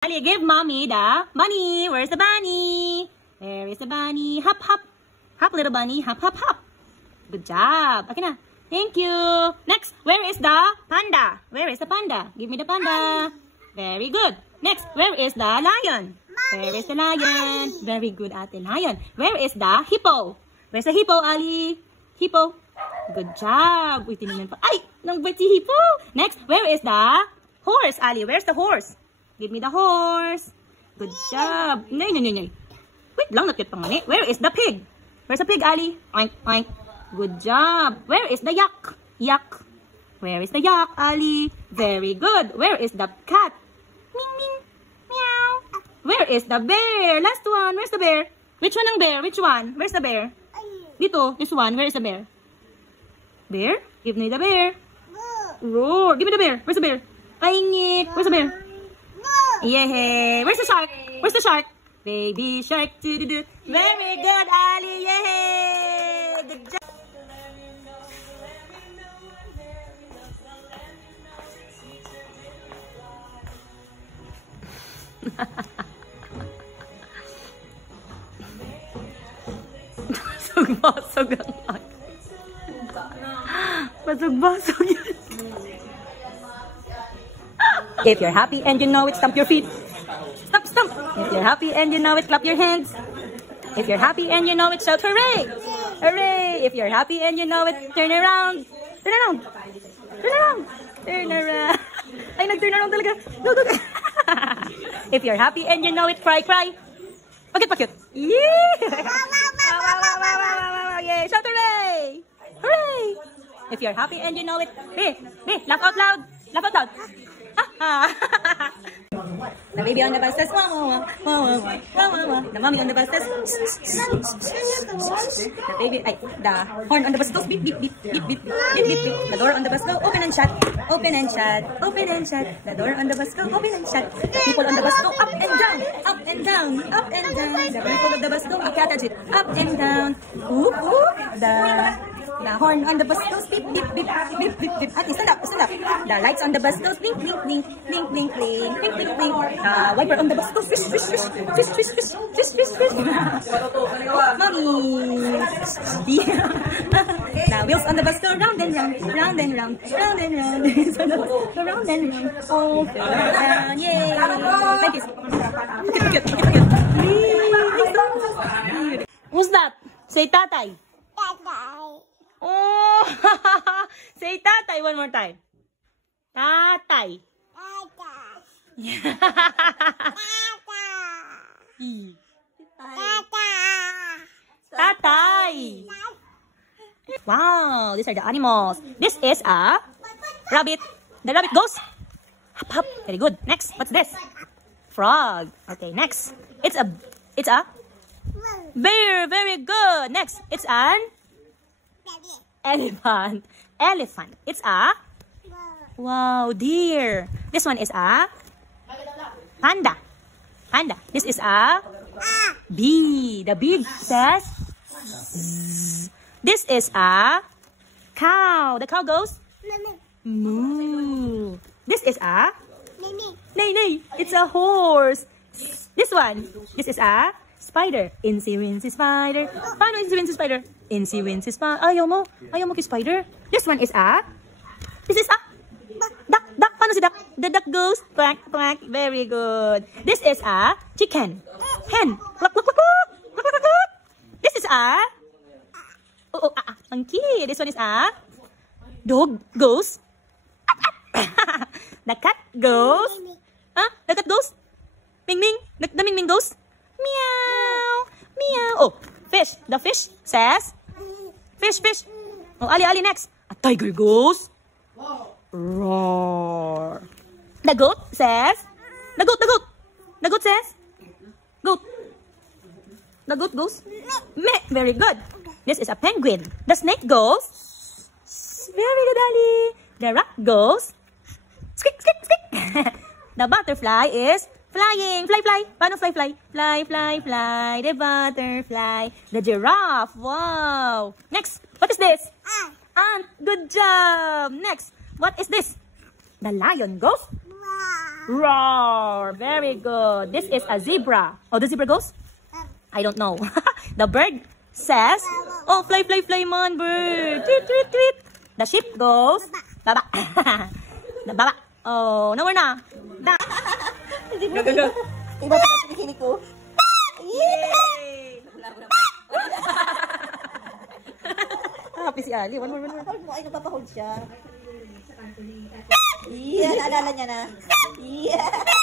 Ali, give mommy the bunny. Where's the bunny? Where is the bunny? Hop, hop. Hop, little bunny. Hop, hop, hop. Good job. Okay na. Thank you. Next, where is the panda? Where is the panda? Give me the panda. Very good. Next, where is the lion? Where is the lion? Very good, Ate Lion. Where is the hippo? Where's the hippo, Ali? Hippo. Good job. Uy, tinignan pa. Ay! Nang-bite si hippo. Next, where is the horse, Ali? Where's the horse? Give me the horse. Good job. Nay. Wait lang, nakit pa nga ni. Where is the pig? Where's the pig, Ali? Oink, oink. Good job. Where is the yak? Yak. Where is the yak, Ali? Very good. Where is the cat? Ming, ming. Meow. Where is the bear? Last one. Where's the bear? Which one ang bear? Which one? Where's the bear? Dito. This one. Where is the bear? Bear? Give me the bear. Roar. Give me the bear. Where's the bear? Paingit. Where's the bear? Yay! Where's the shark? Where's the shark? Baby shark. Doo-doo-doo. Very good, Ali. Yay! Good job. Basog-basog ang akin. Basog-basog yan. If you're happy and you know it, stamp your feet. Stamp, stamp. If you're happy and you know it, clap your hands. If you're happy and you know it, shout hooray. Hooray. If you're happy and you know it, turn around. Turn around. Turn around. Turn around. Ay, nag-turn around talaga. Go, go, go. If you're happy and you know it, cry, cry. Pakit, pakit. Yeah. Yay. Shout hooray. Hooray. If you're happy and you know it, laugh out loud. Laugh out loud. The baby on the bus says, wah, wah, wah, wah, wah, wah, wah. The mommy on the bus says, the baby, the horn on the bus goes beep, beep, beep, beep, beep, beep, beep, beep. The door on the bus go open and shut, open and shut, open and shut. The door on the bus go open and shut. The people on the bus go up and down, up and down, up and down. The people on the bus go up and down. Oop, oop. The horn on the bus goes beep, beep, beep, beep, beep, beep. Ati, stand up, stand up. The lights on the bus goes blink, blink, blink, blink, blink, blink, blink, blink, blink. The wiper on the bus goes fish, fish, fish, fish, fish, fish, fish, fish, fish. Mommy. Yeah. The wheels on the bus go round and round, round and round, round and round. Go round and round. Oh, round. Yay. Thank you. Who's that? Say tatay. Tatay. Oh, say tatay one more time. Tatay. Tatay. Wow, these are the animals. This is a rabbit. The rabbit goes hop, hop. Very good. Next, what's this? Frog. Okay, next. It's a bear. Very good. Next, it's an elephant. Elephant. It's a wow, deer. This one is a panda. Panda. This is a bee. The bee says zzz. This is a cow. The cow goes moo. This is a nay, nay. It's a horse. This one. This is a spider. Incy wincy spider. Paano incy wincy spider? Incy wincy spider. Ayaw mo kay spider. This one is a duck. Duck. Paano si duck? The duck goes quack, quack. Very good. This is a chicken. Hen. Cluck, cluck, cluck, cluck, cluck, cluck. This is a monkey. This one is a dog goes. The cat goes. The cat goes. Ming ming. The ming ming goes. Meow. Meow. Oh, fish. The fish says fish, fish. Oh, Ali, next. A tiger goes roar. The goat says the goat. The goat says goat. The goat goes meh. Very good. This is a penguin. The snake goes very good, Ali. The rat goes squeak, squeak, squeak. The butterfly is flying. Fly, fly. Paano fly, fly? Fly, fly, fly. The butterfly. The giraffe. Wow. Next. What is this? Ant. Good job. Next. What is this? The lion goes Roar. Very good. This is a zebra. Oh, the zebra goes? I don't know. The bird says, oh, fly, fly, fly, man, bird. Tweet, tweet, tweet. The sheep goes, baba. The baba. Oh, no more na. Da. Go, go, go. Iba pa ang pinikinig ko. Yay! Happy si Ali. One more, one more. Hold mo, ay napapahold siya. Yeah, naalala niya na. Yeah.